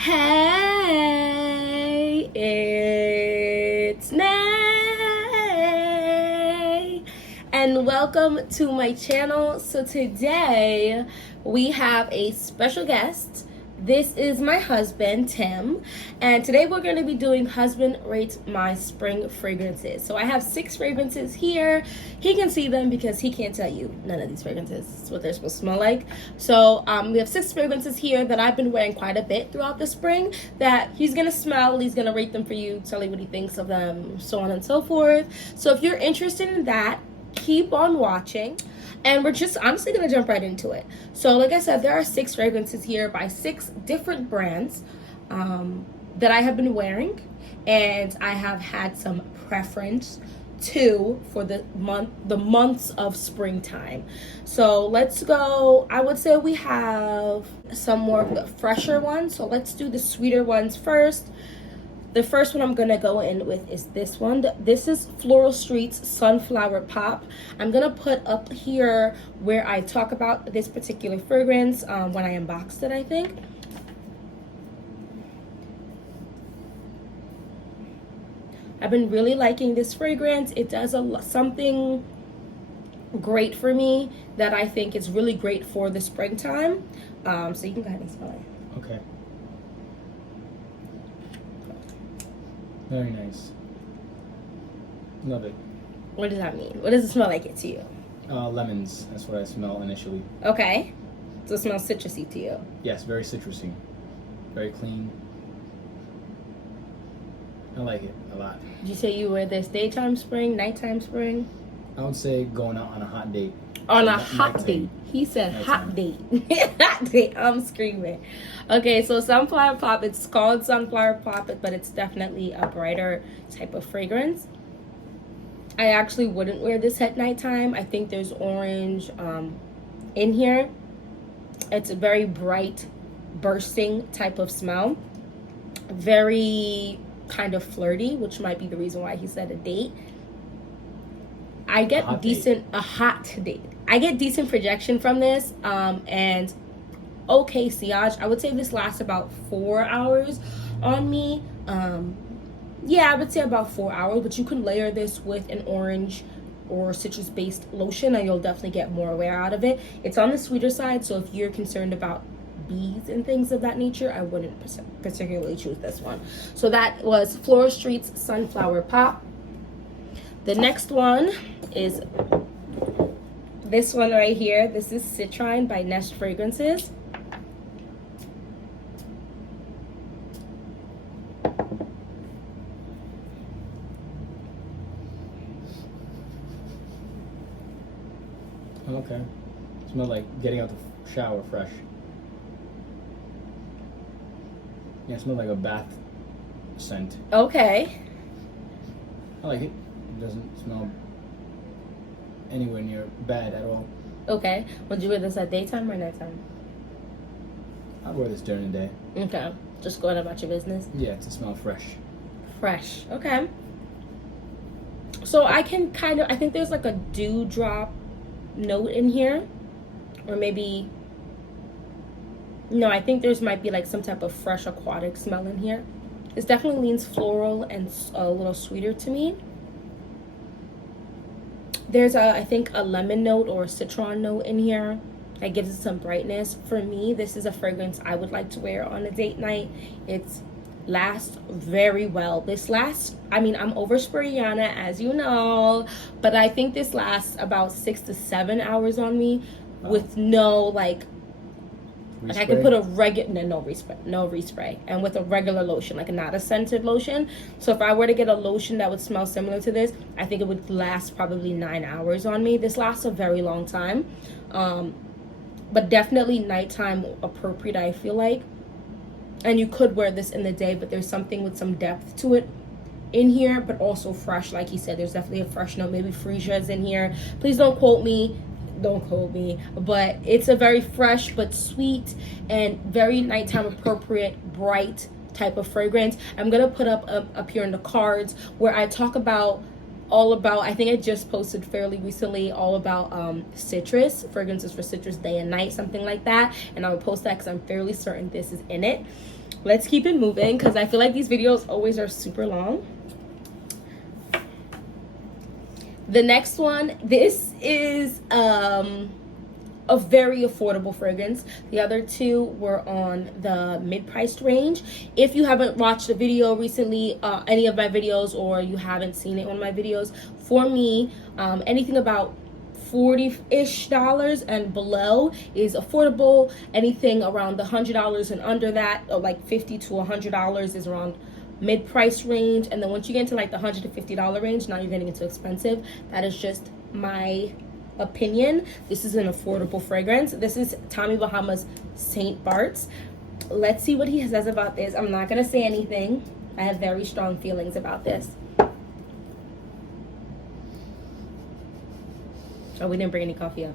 Hey, it's Nay, and welcome to my channel. So today we have a special guest. This is my husband, Tim, and today we're going to be doing Husband Rates My Spring Fragrances. So I have 6 fragrances here. He can see them because he can't tell you none of these fragrances. It's what they're supposed to smell like. So we have 6 fragrances here that I've been wearing quite a bit throughout the spring that he's going to smell. He's going to rate them for you, tell you what he thinks of them, so on and so forth. So if you're interested in that, keep on watching. And we're just honestly going to jump right into it. So like I said, there are 6 fragrances here by 6 different brands that I have been wearing. And I have had some preference to for the months of springtime. So let's go. I would say we have some more of the fresher ones. So let's do the sweeter ones first. The first one I'm going to go in with is this one. This is Floral Street's Sunflower Pop. I'm going to put up here where I talk about this particular fragrance when I unboxed it, I think. I've been really liking this fragrance. It does something great for me that I think is really great for the springtime. So you can go ahead and smell it. Okay. Very nice. Love it. What does that mean? What does it smell like it to you? Lemons. That's what I smell initially. Okay. So it smells citrusy to you. Yes, very citrusy. Very clean. I like it a lot. Did you say you wear this daytime spring, nighttime spring? I would say going out on a hot date. On a hot date. He said hot date. Hot date. I'm screaming. Okay, so Sunflower Pop. It's called Sunflower Pop, but it's definitely a brighter type of fragrance. I actually wouldn't wear this at nighttime. I think there's orange in here. It's a very bright, bursting type of smell. Very kind of flirty, which might be the reason why he said a date. I get a hot date. I get decent projection from this, and okay sillage. I would say this lasts about 4 hours on me. Yeah, I would say about 4 hours, but you can layer this with an orange or citrus-based lotion, and you'll definitely get more wear out of it. It's on the sweeter side, so if you're concerned about bees and things of that nature, I wouldn't particularly choose this one. So that was Floral Street's Sunflower Pop. The next one is this one right here. This is Citron by Nest Fragrances. Okay. Smell like getting out the shower fresh. Yeah, it smells like a bath scent. Okay. I like it. It doesn't smell anywhere near bad at all. Okay. Would you wear this at daytime or nighttime? I wear this during the day. Okay. Just going about your business? Yeah, to smell fresh. Fresh. Okay. So I can I think there's like a dewdrop note in here. Or maybe, no, I think there's might be like some type of fresh aquatic smell in here. This definitely leans floral and a little sweeter to me. There's I think a lemon note or a citron note in here that gives it some brightness. For me, this is a fragrance I would like to wear on a date night. It's lasts very well. This lasts, I mean, I'm over sprayana, as you know, but I think this lasts about 6 to 7 hours on me with no like I could put a regular no respray, and with a regular lotion, like not a scented lotion. So if I were to get a lotion that would smell similar to this, I think it would last probably 9 hours on me. This lasts a very long time, but definitely nighttime appropriate, I feel like. And you could wear this in the day, but there's something with some depth to it in here, but also fresh. Like he said, there's definitely a fresh note. Maybe freesia is in here. Please don't quote me, but it's a very fresh but sweet and very nighttime appropriate, bright type of fragrance. I'm gonna put up here in the cards where I talk about all about, I think I just posted fairly recently all about citrus, fragrances for citrus day and night, something like that, and I will post that because I'm fairly certain this is in it. let's keep it moving because I feel like these videos always are super long. The next one, this is a very affordable fragrance. The other two were on the mid-priced range. If you haven't watched a video recently, any of my videos, or you haven't seen it on my videos, for me, anything about $40-ish and below is affordable. Anything around the $100 and under that, or like $50 to $100, is around mid-price range. And then once you get into like the $100 to $50 range, now you're getting into expensive. That is just my opinion. This is an affordable fragrance. This is Tommy Bahama's Saint Barts. Let's see what he says about this. I'm not gonna say anything. I have very strong feelings about this. Oh, we didn't bring any coffee up.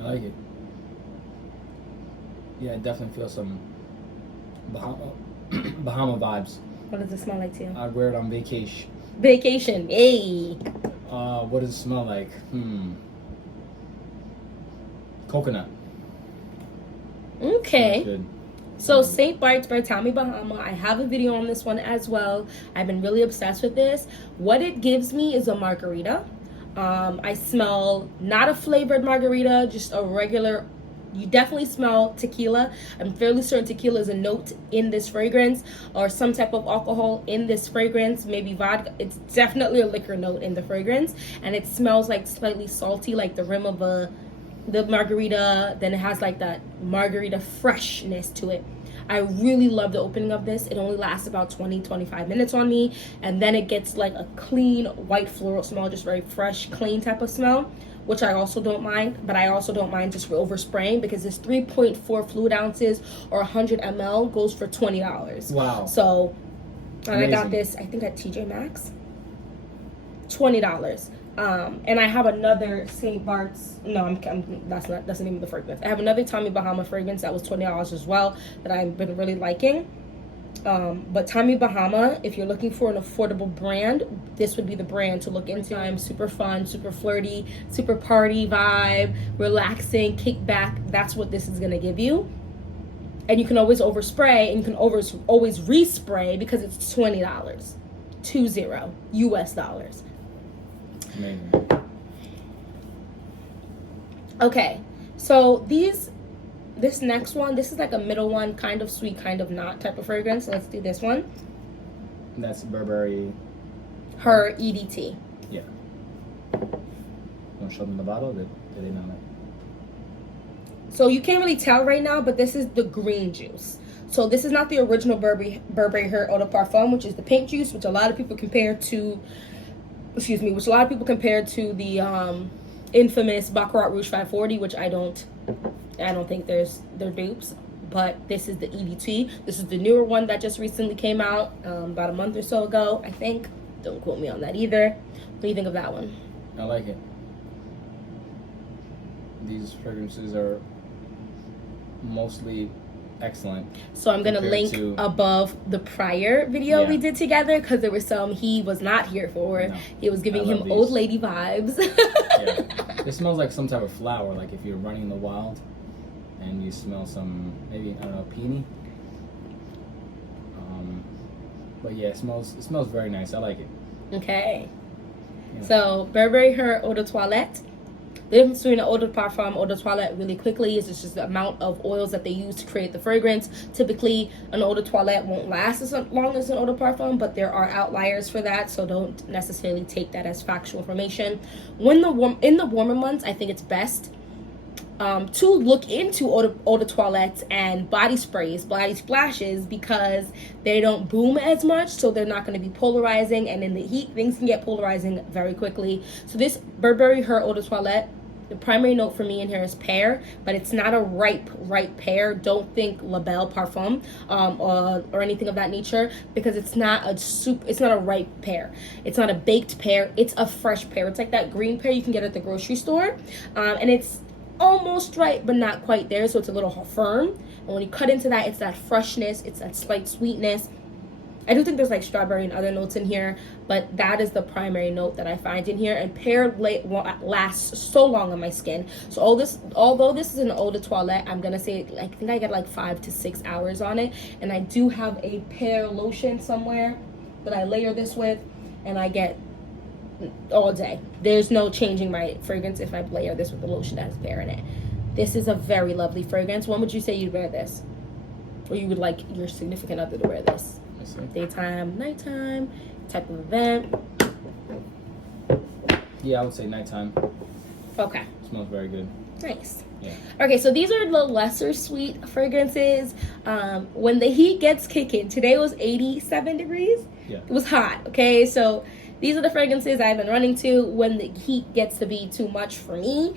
I like it. Yeah, I definitely feel some Bahama vibes. What does it smell like to you? I'd wear it on vacation. Vacation, hey. What does it smell like? Coconut. Okay. Good. So Saint Barts by Tommy Bahama. I have a video on this one as well. I've been really obsessed with this. What it gives me is a margarita. I smell not a flavored margarita, just a regular. You definitely smell tequila. I'm fairly certain tequila is a note in this fragrance, or some type of alcohol in this fragrance, maybe vodka. It's definitely a liquor note in the fragrance, and it smells like slightly salty, like the rim of the margarita. Then it has like that margarita freshness to it. I really love the opening of this. It only lasts about 20-25 minutes on me, and then it gets like a clean white floral smell, just very fresh, clean type of smell, which I also don't mind. But I also don't mind just overspraying, because this 3.4 fluid ounces or 100 ml goes for $20. Wow. So, and amazing. I got this, I think at TJ Maxx, $20. And I have another Saint Barts. No, that's the name of the fragrance. I have another Tommy Bahama fragrance that was $20 as well, that I've been really liking. But Tommy Bahama, if you're looking for an affordable brand, this would be the brand to look into. I'm super fun, super flirty, super party vibe, relaxing, kick back. That's what this is gonna give you. And you can always overspray, and you can always respray, because it's $20, $20 US dollars. Amazing. Okay, so this next one, this is like a middle one, kind of sweet, kind of not type of fragrance. So let's do this one. That's Burberry Her EDT. Yeah. Want to show them the bottle? Did they not like? So you can't really tell right now, but this is the green juice. So this is not the original Burberry Her Eau de Parfum, which is the pink juice, which a lot of people compare to, the infamous Baccarat Rouge 540, which I don't think they're dupes. But this is the EDT. This is the newer one that just recently came out, about a month or so ago, I think. Don't quote me on that either. What do you think of that one? I like it. These fragrances are mostly excellent. So I'm gonna link above the prior video we did together, because there were some he was not here for. No, he was giving him old lady vibes. Yeah. It smells like some type of flower, like if you're running in the wild and you smell some, maybe, I don't know, peony. But yeah, it smells very nice. I like it. Okay. Yeah. So Burberry Her Eau de Toilette. The difference between an eau de parfum, eau de toilette, really quickly, is just the amount of oils that they use to create the fragrance. Typically, an eau de toilette won't last as long as an eau de parfum, but there are outliers for that, so don't necessarily take that as factual information. In the warmer months, I think it's best to look into eau de toilettes and body sprays, body splashes, because they don't boom as much, so they're not going to be polarizing, and in the heat, things can get polarizing very quickly. So this Burberry Her Eau de Toilette, the primary note for me in here is pear, but it's not a ripe pear. Don't think La Belle Parfum or anything of that nature, because it's not a ripe pear. It's not a baked pear. It's a fresh pear. It's like that green pear you can get at the grocery store, and it's almost ripe but not quite there, so it's a little firm. And when you cut into that, it's that freshness, it's that slight sweetness. I do think there's like strawberry and other notes in here, but that is the primary note that I find in here. And Pear lasts so long on my skin. So although this is an eau de toilette, I'm gonna say I think I get like 5 to 6 hours on it. And I do have a Pear lotion somewhere that I layer this with, and I get all day. There's no changing my fragrance if I layer this with the lotion that has Pear in it. This is a very lovely fragrance. When would you say you'd wear this? Or you would like your significant other to wear this? Daytime, nighttime, type of event? Yeah, I would say nighttime. Okay. Smells very good. Nice. Yeah. Okay, so these are the lesser sweet fragrances. When the heat gets kicking, today was 87 degrees. Yeah. It was hot, okay? So these are the fragrances I've been running to when the heat gets to be too much for me.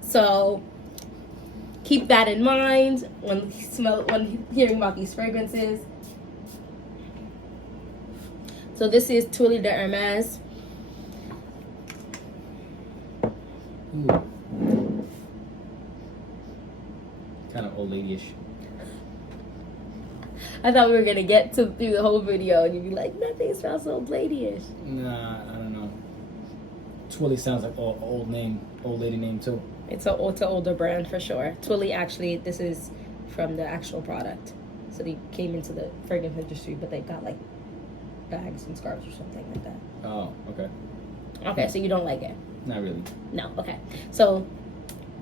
So keep that in mind when hearing about these fragrances. So this is Twilly de Hermès. Ooh. Kind of old lady-ish. I thought we were gonna get through the whole video and you'd be like, nothing smells so old lady-ish. Nah, I don't know. Twilly sounds like old lady name too. It's an older brand for sure. Twilly, actually, this is from the actual product. So they came into the fragrance industry, but they got like bags and scarves or something like that. Oh, okay. Okay, so you don't like it? Not really. No, okay. So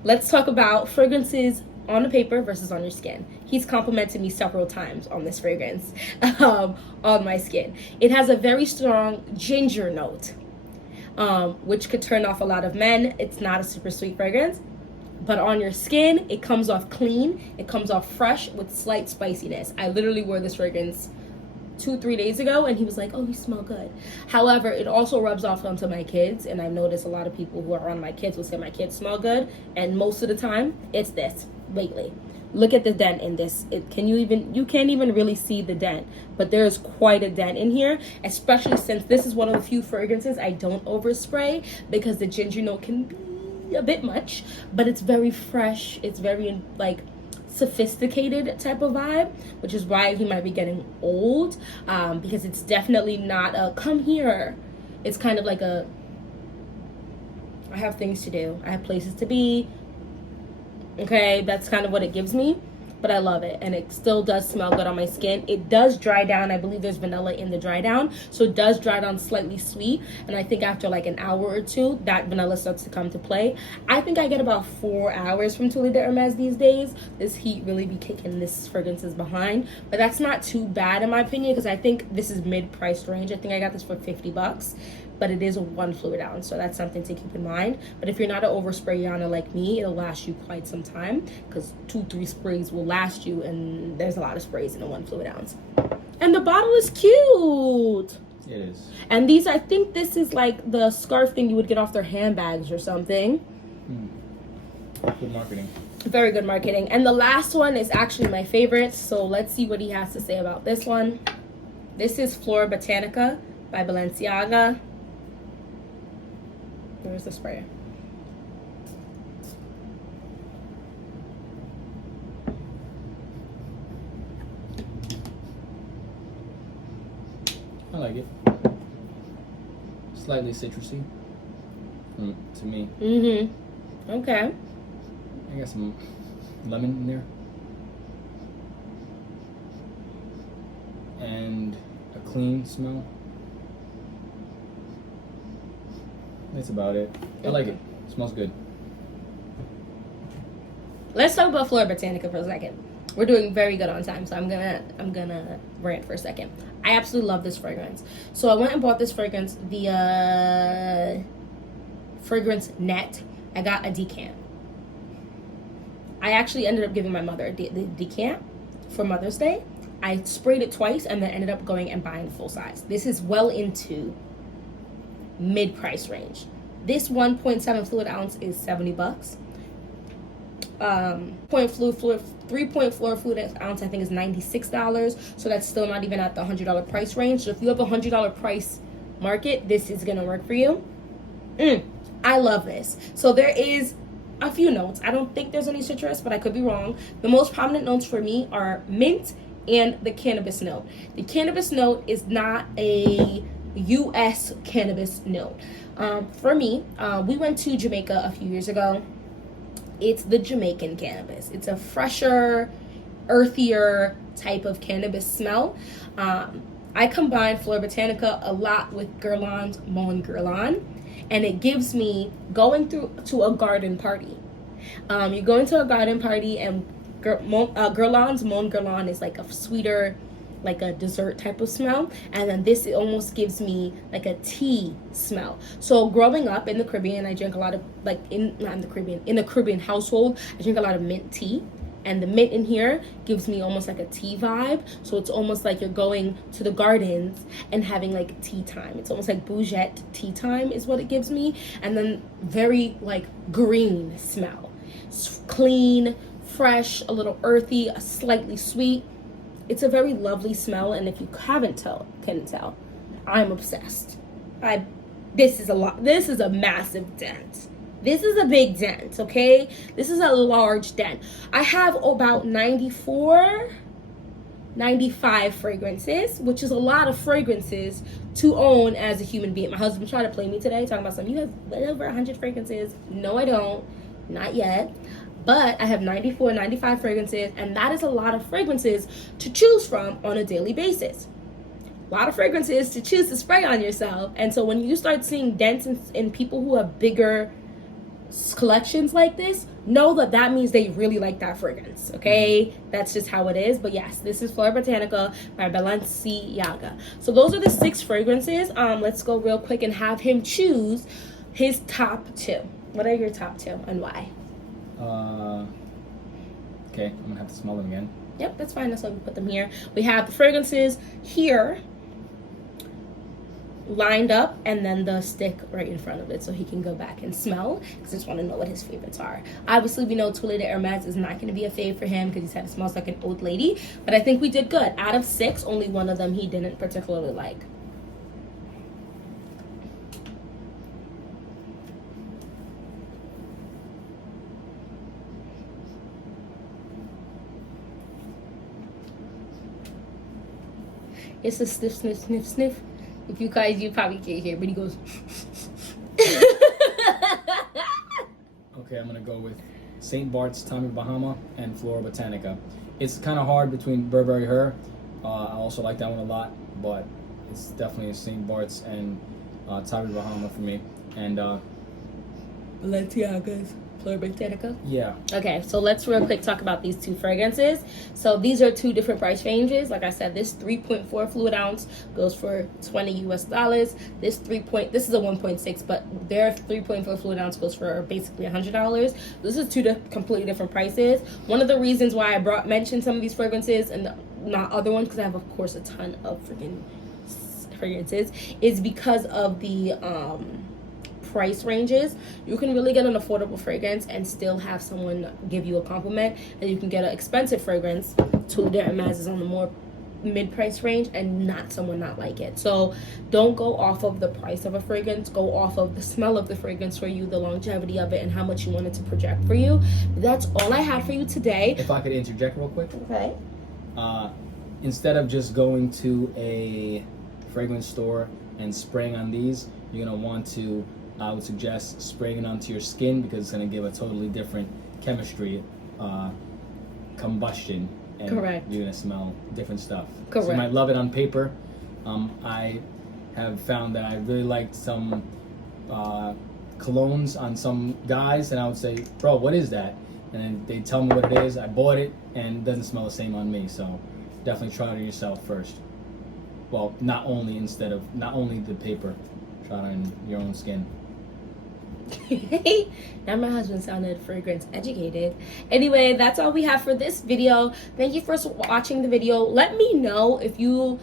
let's talk about fragrances on the paper versus on your skin. He's complimented me several times on this fragrance on my skin. It has a very strong ginger note, which could turn off a lot of men. It's not a super sweet fragrance, but on your skin, it comes off clean. It comes off fresh with slight spiciness. I literally wore this fragrance 2-3 days ago and he was like, oh, you smell good. However, it also rubs off onto my kids, and I've noticed a lot of people who are around my kids will say my kids smell good, and most of the time it's this lately. Look at the dent in this. You can't even really see the dent, but there's quite a dent in here, especially since this is one of the few fragrances I don't overspray because the ginger note can be a bit much, but it's very fresh. It's very like sophisticated type of vibe, which is why he might be getting old, because it's definitely not a come here. It's kind of like a I have things to do, I have places to be. Okay, that's kind of what it gives me, but I love it, and it still does smell good on my skin. It does dry down. I believe there's vanilla in the dry down, so it does dry down slightly sweet, and I think after like an hour or two, that vanilla starts to come to play. I think I get about 4 hours from Twilly de Hermès these days. This heat really be kicking this fragrances behind, but that's not too bad in my opinion, because I think this is mid-priced range. I think I got this for $50, but it is a 1 fluid ounce, so that's something to keep in mind. But if you're not an oversprayana like me, it'll last you quite some time, because 2-3 sprays will last you, and there's a lot of sprays in a 1 fluid ounce. And the bottle is cute. It is. And these, I think this is like the scarf thing you would get off their handbags or something. Good marketing. Very good marketing. And the last one is actually my favorite, so let's see what he has to say about this one. This is Florabotanica by Balenciaga. Where's the sprayer? I like it. Slightly citrusy. To me. Okay. I got some lemon in there. And a clean smell. That's about it. I like it. It smells good. Let's talk about Florabotanica for a second. We're doing very good on time, so I'm gonna rant for a second. I absolutely love this fragrance. So I went and bought this fragrance via Fragrance Net. I got a decant. I actually ended up giving my mother the decant for Mother's Day. I sprayed it twice and then ended up going and buying full size. This is well into mid-price range. This 1.7 fluid ounce is $70. 3.4 fluid ounce I think is $96. So that's still not even at the $100 price range. So if you have a $100 price market, this is gonna work for you. I love this. So there is a few notes. I don't think there's any citrus, but I could be wrong. The most prominent notes for me are mint and the cannabis note. The cannabis note is not a U.S. cannabis note. For me, we went to Jamaica a few years ago. It's the Jamaican cannabis. It's a fresher, earthier type of cannabis smell. I combine Florabotanica a lot with Guerlain's Mon Guerlain, and it gives me going through to a garden party. You go into a garden party, and Guerlain's Mon Guerlain is like a sweeter, like a dessert type of smell, and then this, it almost gives me like a tea smell. So growing up in the Caribbean, I drank a lot of, like, in a Caribbean household, I drink a lot of mint tea, and the mint in here gives me almost like a tea vibe. So it's almost like you're going to the gardens and having like tea time. It's almost like bougette tea time is what it gives me. And then very like green smell. It's clean, fresh, a little earthy, a slightly sweet. It's a very lovely smell, and if you couldn't tell, I'm obsessed. This is a massive dent. This is a big dent, okay? This is a large dent. I have about 95 fragrances, which is a lot of fragrances to own as a human being. My husband tried to play me today, talking about something. You have well over 100 fragrances. No, I don't. Not yet. But I have 95 fragrances, and that is a lot of fragrances to choose from on a daily basis. A lot of fragrances to choose to spray on yourself. And so when you start seeing dents in people who have bigger collections like this, know that means they really like that fragrance, okay? That's just how it is. But yes, this is Florabotanica by Balenciaga. So those are the 6 fragrances. Let's go real quick and have him choose his top 2. What are your top 2 and why? Okay, I'm gonna have to smell them again. Yep, that's fine. That's why we put them here. We have the fragrances here lined up, and then the stick right in front of it, so he can go back and smell, because I just want to know what his favorites are. Obviously, we know Twilly de Hermès is not going to be a fave for him because he said it smells like an old lady, but I think we did good. Out of 6, only one of them he didn't particularly like. It's a sniff, sniff, sniff, sniff. If you guys, you probably can't hear, but he goes. Okay, I'm gonna go with St. Barts, Bahama, and Florabotanica. It's kind of hard between Burberry Her. I also like that one a lot, but it's definitely St. Barts and Bahama for me. And Balenciaga's Florabotanica. Yeah. Okay, so let's real quick talk about these 2 fragrances. So these are 2 different price ranges. Like I said, this 3.4 fluid ounce goes for $20 US. This is a 1.6, but their 3.4 fluid ounce goes for basically $100. This is 2 completely different prices. One of the reasons why I mentioned some of these fragrances and not other ones, because I have of course a ton of freaking fragrances, is because of the price ranges. You can really get an affordable fragrance and still have someone give you a compliment, and you can get an expensive fragrance. Twilly de Hermès is on the more mid-price range and not someone not like it. So don't go off of the price of a fragrance, go off of the smell of the fragrance for you, the longevity of it, and how much you want it to project for you. That's all I had for you today. If I could interject real quick. Okay. Instead of just going to a fragrance store and spraying on these, you're gonna want to, I would suggest spraying it onto your skin, because it's going to give a totally different chemistry, combustion, and Correct. you're going to smell different stuff. Correct. So you might love it on paper. I have found that I really liked some colognes on some guys, and I would say, bro, what is that? And then they tell me what it is. I bought it, and it doesn't smell the same on me. So definitely try it on yourself first. Well, not only the paper, try it on your own skin. Now my husband sounded fragrance educated. Anyway, that's all we have for this video. Thank you for watching the video. Let me know if your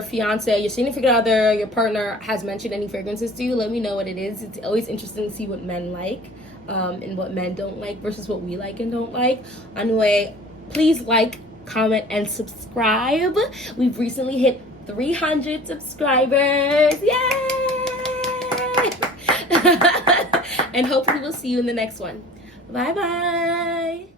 fiance, your significant other, your partner has mentioned any fragrances to you. Let me know what it is. It's always interesting to see what men like and what men don't like versus what we like and don't like. Anyway, please like, comment, and subscribe. We've recently hit 300 subscribers. Yay! And hopefully we'll see you in the next one. Bye bye.